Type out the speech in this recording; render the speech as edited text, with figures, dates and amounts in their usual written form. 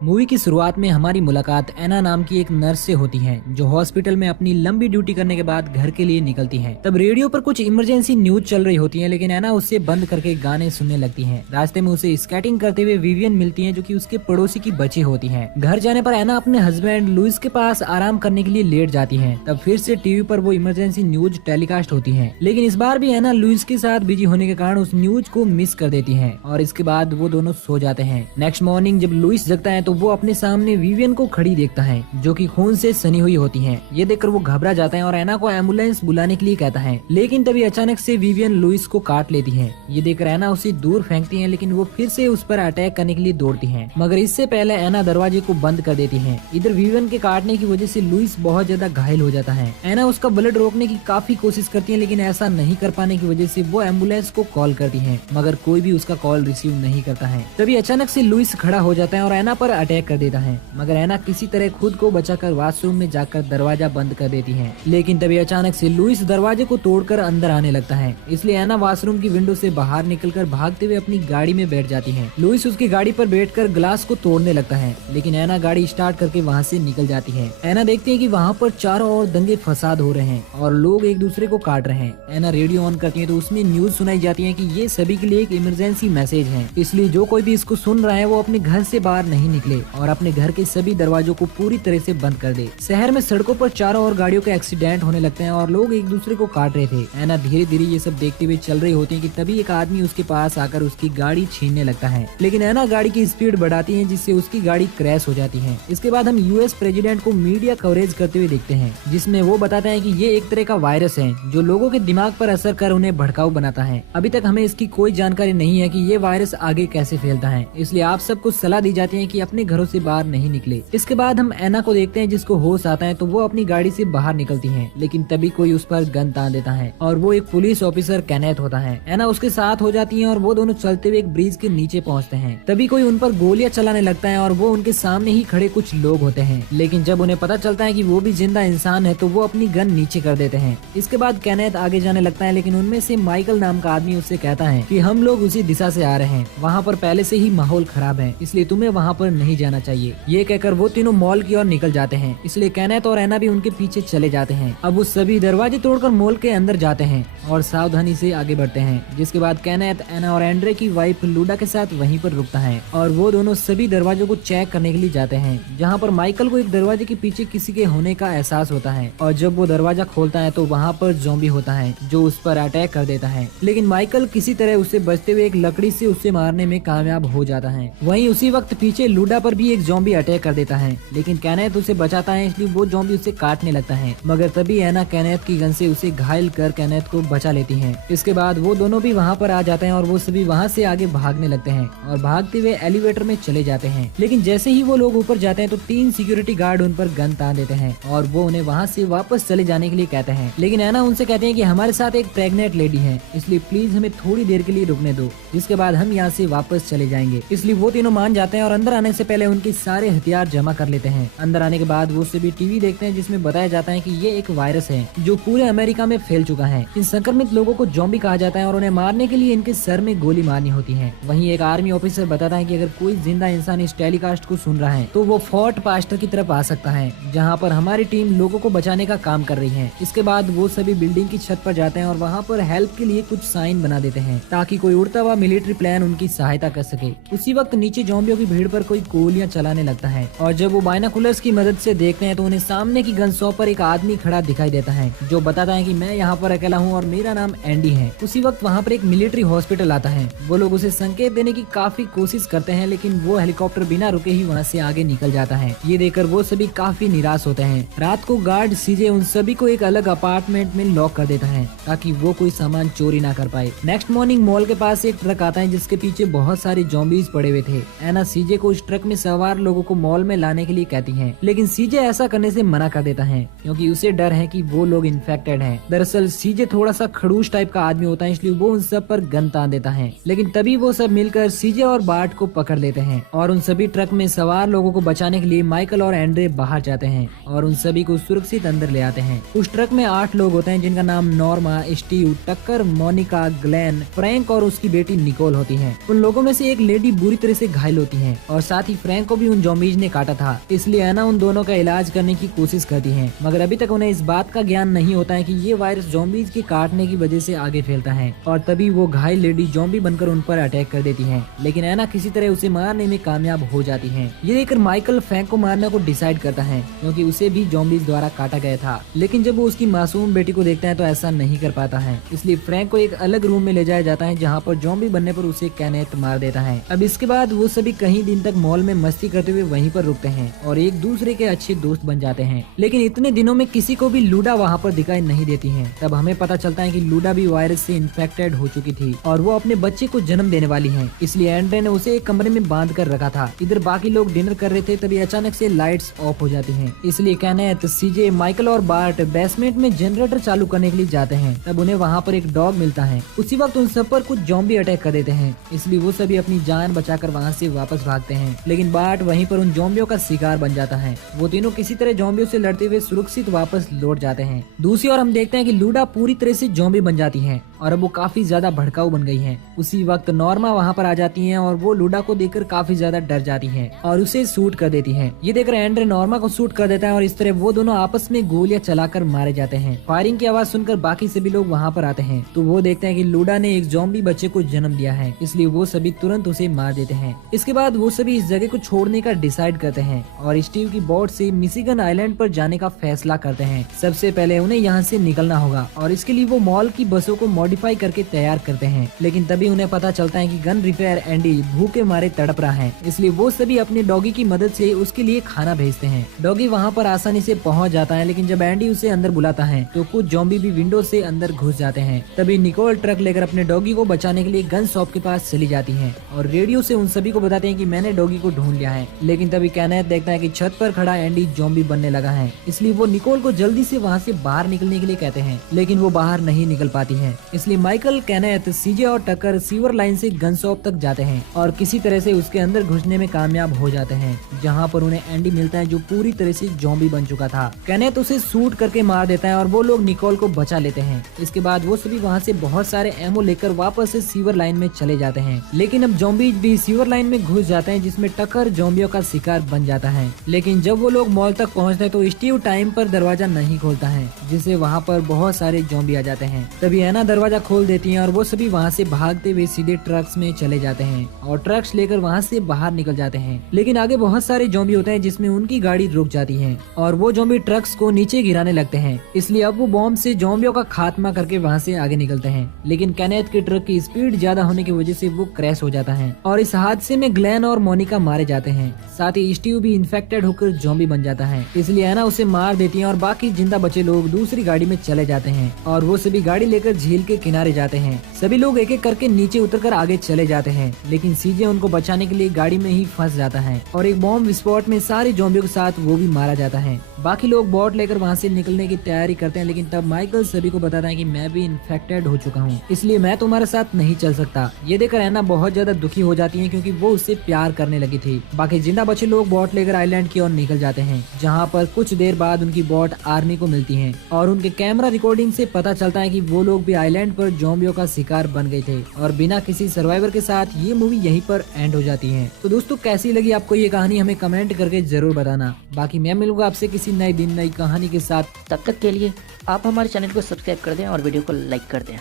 Movie की शुरुआत में हमारी मुलाकात एना नाम की एक नर्स से होती है जो हॉस्पिटल में अपनी लंबी ड्यूटी करने के बाद घर के लिए निकलती है। तब रेडियो पर कुछ इमरजेंसी न्यूज चल रही होती है, लेकिन एना उससे बंद करके गाने सुनने लगती है। रास्ते में उसे स्केटिंग करते हुए विवियन मिलती है जो कि उसके पड़ोसी की बच्ची होती है। घर जाने पर एना अपने हस्बैंड लुइस के पास आराम करने के लिए लेट जाती है। तब फिर से टीवी पर वो इमरजेंसी न्यूज टेलीकास्ट होती है, लेकिन इस बार भी एना लुइस के साथ बिजी होने के कारण उस न्यूज को मिस कर देती है और इसके बाद वो दोनों सो जाते हैं। नेक्स्ट मॉर्निंग जब लुइस जगता है तो वो अपने सामने विवियन को खड़ी देखता है जो कि खून से सनी हुई होती है। ये देखकर वो घबरा जाता है और एना को एम्बुलेंस बुलाने के लिए कहता है, लेकिन तभी अचानक से विवियन लुइस को काट लेती है। ये देखकर एना उसे दूर फेंकती है, लेकिन वो फिर से उस पर अटैक करने के लिए दौड़ती है, मगर इससे पहले एना दरवाजे को बंद कर देती है। इधर विवियन के काटने की वजह से लुइस बहुत ज्यादा घायल हो जाता है। एना उसका ब्लड रोकने की काफी कोशिश करती है, लेकिन ऐसा नहीं कर पाने की वजह से वो एम्बुलेंस को कॉल करती है, मगर कोई भी उसका कॉल रिसीव नहीं करता है। तभी अचानक से लुइस खड़ा हो जाता है और एना पर अटैक कर देता है, मगर एना किसी तरह खुद को बचाकर वॉशरूम में जाकर दरवाजा बंद कर देती है। लेकिन तभी अचानक से लुइस दरवाजे को तोड़कर अंदर आने लगता है, इसलिए एना वॉशरूम की विंडो से बाहर निकलकर भागते हुए अपनी गाड़ी में बैठ जाती है। लुइस उसकी गाड़ी पर बैठकर ग्लास को तोड़ने लगता है, लेकिन एना गाड़ी स्टार्ट करके वहाँ से निकल जाती है। एना देखती है कि वहाँ पर चारों ओर दंगे फसाद हो रहे हैं और लोग एक दूसरे को काट रहे हैं। एना रेडियो ऑन करती है तो उसमें न्यूज सुनाई जाती है कि ये सभी के लिए एक इमरजेंसी मैसेज है, इसलिए जो कोई भी इसको सुन रहा है वो अपने घर से बाहर नहीं निकले और अपने घर के सभी दरवाजों को पूरी तरह से बंद कर दे। शहर में सड़कों पर चारों ओर गाड़ियों के एक्सीडेंट होने लगते हैं और लोग एक दूसरे को काट रहे थे। एना धीरे धीरे ये सब देखते हुए चल रही होती है कि तभी एक आदमी उसके पास आकर उसकी गाड़ी छीनने लगता है, लेकिन एना गाड़ी की स्पीड बढ़ाती है जिससे उसकी गाड़ी क्रैश हो जाती है। इसके बाद हम यूएस प्रेसिडेंट को मीडिया कवरेज करते हुए देखते हैं, जिसमें वो बताते हैं कि ये एक तरह का वायरस है जो लोगों के दिमाग पर असर कर उन्हें भड़काऊ बनाता है। अभी तक हमें इसकी कोई जानकारी नहीं है कि ये वायरस आगे कैसे फैलता है, इसलिए आप सबको सलाह दी जाती है कि अपने घरों से बाहर नहीं निकले। इसके बाद हम एना को देखते हैं जिसको होश आता है तो वो अपनी गाड़ी से बाहर निकलती है, लेकिन तभी कोई उस पर गन तान देता है और वो एक पुलिस ऑफिसर कैनेथ होता है। एना उसके साथ हो जाती है और वो दोनों चलते हुए एक ब्रिज के नीचे पहुंचते हैं। तभी कोई उन पर गोलियां चलाने लगता है और वो उनके सामने ही खड़े कुछ लोग होते हैं, लेकिन जब उन्हें पता चलता है कि वो भी जिंदा इंसान है तो वो अपनी गन नीचे कर देते हैं। इसके बाद कैनेथ आगे जाने लगता है, लेकिन उनमें से माइकल नाम का आदमी उससे कहता है कि हम लोग उसी दिशा से आ रहे हैं, वहाँ पर पहले से ही माहौल खराब है, इसलिए तुम्हें वहाँ पर नहीं जाना चाहिए। ये कहकर वो तीनों मॉल की ओर निकल जाते हैं, इसलिए कैनेथ और एना भी उनके पीछे चले जाते हैं। अब वो सभी दरवाजे तोड़कर मॉल के अंदर जाते हैं और सावधानी से आगे बढ़ते हैं। जिसके बाद कैनेथ एना और एंड्रे की वाइफ लूडा के साथ वहीं पर रुकता है और वो दोनों सभी दरवाजों को चेक करने के लिए जाते हैं, जहाँ पर माइकल को एक दरवाजे के पीछे किसी के होने का एहसास होता है और जब वो दरवाजा खोलता है तो वहाँ पर ज़ॉम्बी होता है जो उस पर अटैक कर देता है, लेकिन माइकल किसी तरह उससे बचते हुए एक लकड़ी से उसे मारने में कामयाब हो जाता है। वहीं उसी वक्त पीछे लूडा पर भी एक ज़ॉम्बी अटैक कर देता है, लेकिन कैनेथ उसे बचाता है, इसलिए वो ज़ॉम्बी उसे काटने लगता है, मगर तभी एना कैनेथ की गन से उसे घायल कर कैनेथ को बचा लेती है। इसके बाद वो दोनों भी वहाँ पर आ जाते हैं और वो सभी वहाँ से आगे भागने लगते हैं और भागते हुए एलिवेटर में चले जाते हैं, लेकिन जैसे ही वो लोग ऊपर जाते हैं तो 3 सिक्योरिटी गार्ड उन पर गन तान देते हैं और वो उन्हें वहाँ से वापस चले जाने के लिए कहते हैं, लेकिन एना उनसे कहते हैं कि हमारे साथ एक प्रेग्नेंट लेडी है, इसलिए प्लीज हमें थोड़ी देर के लिए रुकने दो, जिसके बाद हम यहाँ से वापस चले जाएंगे। इसलिए वो तीनों मान जाते हैं और अंदर आने से पहले उनके सारे हथियार जमा कर लेते हैं। अंदर आने के बाद वो सभी टीवी देखते हैं जिसमें बताया जाता है कि ये एक वायरस है जो पूरे अमेरिका में फैल चुका है। इन संक्रमित लोगों को ज़ॉम्बी कहा जाता है और उन्हें मारने के लिए इनके सर में गोली मारनी होती है। वहीं एक आर्मी ऑफिसर बताता है कि अगर कोई जिंदा इंसान इस टेलीकास्ट को सुन रहा है तो वो फोर्ट पास्टर की तरफ आ सकता है, जहाँ पर हमारी टीम लोगों को बचाने का काम कर रही है। इसके बाद वो सभी बिल्डिंग की छत पर जाते हैं और वहाँ पर हेल्प के लिए कुछ साइन बना देते हैं ताकि कोई उड़ता हुआ मिलिट्री प्लेन उनकी सहायता कर सके। उसी वक्त नीचे ज़ॉम्बियों की भीड़ पर कोई गोलियां चलाने लगता है और जब वो बाइनोकुलर्स की मदद से देखते हैं तो उन्हें सामने की गन शॉप पर एक आदमी खड़ा दिखाई देता है जो बताता है कि मैं यहाँ पर अकेला हूँ और मेरा नाम एंडी है। उसी वक्त वहाँ पर एक मिलिट्री हॉस्पिटल आता है। वो लोग उसे संकेत देने की काफी कोशिश करते हैं, लेकिन वो हेलीकॉप्टर बिना रुके ही वहाँ से आगे निकल जाता है। ये देखकर वो सभी काफी निराश होते हैं। रात को गार्ड सीजे उन सभी को एक अलग अपार्टमेंट में लॉक कर देता है ताकि वो कोई सामान चोरी ना कर पाए। नेक्स्ट मॉर्निंग मॉल के पास एक ट्रक आता है जिसके पीछे बहुत सारे ज़ॉम्बीज पड़े हुए थे। एना सीजे को उस ट्रक में सवार लोगों को मॉल में लाने के लिए कहती है, लेकिन सीजे ऐसा करने से मना कर देता है क्योंकि उसे डर है कि वो लोग इन्फेक्टेड हैं। दरअसल सीजे थोड़ा सा खड़ूस टाइप का आदमी होता है, इसलिए वो उन सब पर गन तान देता है, लेकिन तभी वो सब मिलकर सीजे और बार्ट को पकड़ लेते हैं और उन सभी ट्रक में सवार लोगों को बचाने के लिए माइकल और एंड्रे बाहर जाते हैं और उन सभी को सुरक्षित अंदर ले आते हैं। उस ट्रक में 8 लोग होते हैं जिनका नाम नॉर्मा, स्टीव, टक्कर, मोनिका, ग्लेन, फ्रैंक और उसकी बेटी निकोल होती है। उन लोगों में से एक लेडी बुरी तरह से घायल होती है और साथ ही ही फ्रैंक को भी उन ज़ॉम्बीज ने काटा था। इसलिए एना उन दोनों का इलाज करने की कोशिश करती है, मगर अभी तक उन्हें इस बात का ज्ञान नहीं होता है कि ये वायरस ज़ॉम्बीज के काटने की वजह से आगे फैलता है। और तभी वो घायल लेडी ज़ॉम्बी बनकर उन पर अटैक कर देती है, लेकिन एना किसी तरह उसे मारने में कामयाब हो जाती है। ये देखकर माइकल फ्रैंक को मारने को डिसाइड करता है, क्योंकि उसे भी ज़ॉम्बीज द्वारा काटा गया था। लेकिन जब वो उसकी मासूम बेटी को देखता है तो ऐसा नहीं कर पाता है। इसलिए फ्रैंक को एक अलग रूम में ले जाया जाता है, जहाँ पर ज़ॉम्बी बनने पर उसे कैनेथ मार देता है। अब इसके बाद वो सभी कई दिन तक मॉल में मस्ती करते हुए वहीं पर रुकते हैं और एक दूसरे के अच्छे दोस्त बन जाते हैं। लेकिन इतने दिनों में किसी को भी लूडा वहाँ पर दिखाई नहीं देती है। तब हमें पता चलता है कि लूडा भी वायरस से इन्फेक्टेड हो चुकी थी और वो अपने बच्चे को जन्म देने वाली है। इसलिए एंड्रे ने उसे एक कमरे में बांध कर रखा था। इधर बाकी लोग डिनर कर रहे थे, तभी अचानक से लाइट्स ऑफ हो जाती हैं। इसलिए कैनेथ, सीजे, माइकल और बार्ट बेसमेंट में जनरेटर चालू करने के लिए जाते हैं। तब उन्हें वहाँ पर एक डॉग मिलता है। उसी वक्त उन सब पर कुछ ज़ॉम्बी अटैक कर देते हैं, इसलिए वो सभी अपनी जान बचाकर वहाँ से वापस भागते हैं। लेकिन बार्ट वहीं पर उन ज़ॉम्बियों का शिकार बन जाता है। वो तीनों किसी तरह ज़ॉम्बियों से लड़ते हुए सुरक्षित वापस लौट जाते हैं। दूसरी ओर हम देखते हैं कि लूडा पूरी तरह से ज़ॉम्बी बन जाती है और अब वो काफी ज्यादा भड़काऊ बन गई है। उसी वक्त नॉर्मा वहाँ पर आ जाती है और वो लूडा को देखकर काफी ज्यादा डर जाती है और उसे शूट कर देती है। ये देखकर एंड्रे नॉर्मा को शूट कर देता है और इस तरह वो दोनों आपस में गोलियां चलाकर मारे जाते हैं। फायरिंग की आवाज सुनकर बाकी सभी लोग वहाँ पर आते हैं तो वो देखते हैं कि लूडा ने एक ज़ॉम्बी बच्चे को जन्म दिया है, इसलिए वो सभी तुरंत उसे मार देते हैं। इसके बाद वो सभी इस जगह को छोड़ने का डिसाइड करते हैं और स्टीव की बोट से मिशिगन आइलैंड पर जाने का फैसला करते हैं। सबसे पहले उन्हें यहाँ से निकलना होगा और इसके लिए वो मॉल की बसों को मॉडिफाई करके तैयार करते हैं। लेकिन तभी उन्हें पता चलता है कि गन रिपेयर एंडी भूखे मारे तड़प रहा है, इसलिए वो सभी अपने डॉगी की मदद से उसके लिए खाना भेजते हैं। डॉगी वहाँ पर आसानी से पहुँच जाता है, लेकिन जब एंडी उसे अंदर बुलाता है तो कुछ ज़ॉम्बी भी विंडो से अंदर घुस जाते हैं। तभी निकोल ट्रक लेकर अपने डॉगी को बचाने के लिए गन शॉप के पास चली जाती है और रेडियो से उन सभी को बताते हैं कि मैंने डॉगी को ढूंढ लिया है। लेकिन तभी कैनेथ देखता है कि छत पर खड़ा एंडी ज़ॉम्बी बनने लगा है, इसलिए वो निकोल को जल्दी से वहाँ से बाहर निकलने के लिए कहते हैं, लेकिन वो बाहर नहीं निकल पाती है। इसलिए माइकल, कैनेथ, सीजे और टकर सीवर लाइन से गन शॉप तक जाते हैं और किसी तरह से उसके अंदर घुसने में कामयाब हो जाते हैं, जहाँ पर उन्हें एंडी मिलता है जो पूरी तरह से ज़ॉम्बी बन चुका था। कैनेथ उसे शूट करके मार देता है और वो लोग निकोल को बचा लेते हैं। इसके बाद वो सभी वहाँ से बहुत सारे एमो लेकर वापस से सीवर लाइन में चले जाते हैं। लेकिन अब ज़ॉम्बीज भी सीवर लाइन में घुस जाते हैं, जिसमें टकर ज़ॉम्बियों का शिकार बन जाता है। लेकिन जब वो लोग मॉल तक पहुँचते हैं तो स्टीव टाइम पर दरवाजा नहीं खोलता है, जिससे वहाँ पर बहुत सारे ज़ॉम्बी आ जाते हैं। तभी एना दरवाजा खोल देती है और वो सभी वहाँ से भागते हुए सीधे ट्रक्स में चले जाते हैं और ट्रक्स लेकर वहाँ से बाहर निकल जाते हैं। लेकिन आगे बहुत सारे ज़ॉम्बी होते हैं, जिसमें उनकी गाड़ी रुक जाती है और वो ज़ॉम्बी ट्रक्स को नीचे गिराने लगते हैं। इसलिए अब वो बॉम्ब से ज़ॉम्बियों का खात्मा करके वहाँ से आगे निकलते हैं। लेकिन कैनेथ के ट्रक की स्पीड ज्यादा होने की वजह से वो क्रैश हो जाता है और इस हादसे में ग्लेन और मोनिका मारे जाते हैं। साथ ही स्टीव भी इन्फेक्टेड होकर ज़ॉम्बी बन जाता है, इसलिए एना उसे मार देती है और बाकी जिंदा बचे लोग दूसरी गाड़ी में चले जाते हैं और वो सभी गाड़ी लेकर झील के किनारे जाते हैं। सभी लोग एक एक करके नीचे उतरकर आगे चले जाते हैं, लेकिन सीजे उनको बचाने के लिए गाड़ी में ही फंस जाता है और एक बॉम्ब विस्फोट में सारे ज़ॉम्बियों के साथ वो भी मारा जाता है। बाकी लोग बोट लेकर वहाँ से निकलने की तैयारी करते हैं, लेकिन तब माइकल सभी को बताता है कि मैं भी इन्फेक्टेड हो चुका हूँ, इसलिए मैं तुम्हारे साथ नहीं चल सकता। ये देखकर एना बहुत ज्यादा दुखी हो जाती है, क्योंकि वो उससे प्यार करने लगी थी। बाकी जिंदा बचे लोग बोट लेकर आइलैंड की ओर निकल जाते हैं, जहाँ पर कुछ देर बाद उनकी बोट आर्मी को मिलती है और उनके कैमरा रिकॉर्डिंग से पता चलता है कि वो लोग भी आइलैंड पर ज़ॉम्बियों का शिकार बन गए थे और बिना किसी सर्वाइवर के साथ ये मूवी यहीं पर एंड हो जाती है। तो दोस्तों, कैसी लगी आपको ये कहानी हमें कमेंट करके जरूर बताना। बाकी मैं मिलूंगा आपसे किसी नई दिन नई कहानी के साथ। तब तक के लिए आप हमारे चैनल को सब्सक्राइब कर दें और वीडियो को लाइक कर दें।